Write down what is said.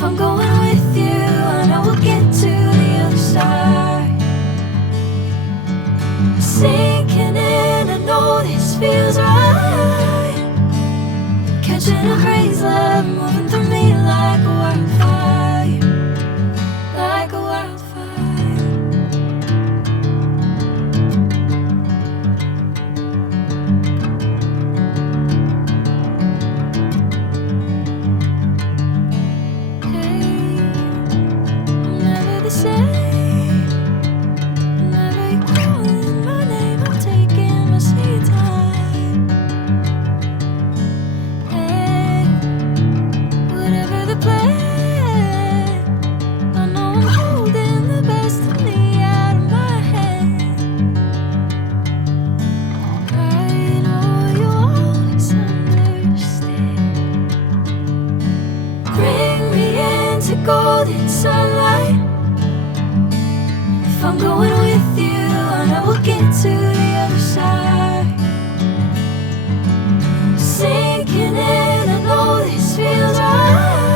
If I'm going with you, I know we'll get to the other side. Sinking in, I know this feels right. Catching a crazy love, moving through me like a wildfire, like a wildfire. Hey, I'm never the same. Whenever you're calling my name, I'm taking my sweet time. Hey, whatever the plan, I know I'm holding the best of me out of my hand. I know you'll always understand. Bring me into golden sunlight. If I'm going with you, I know we'll get to the other side. Sinking in, I know this feels right.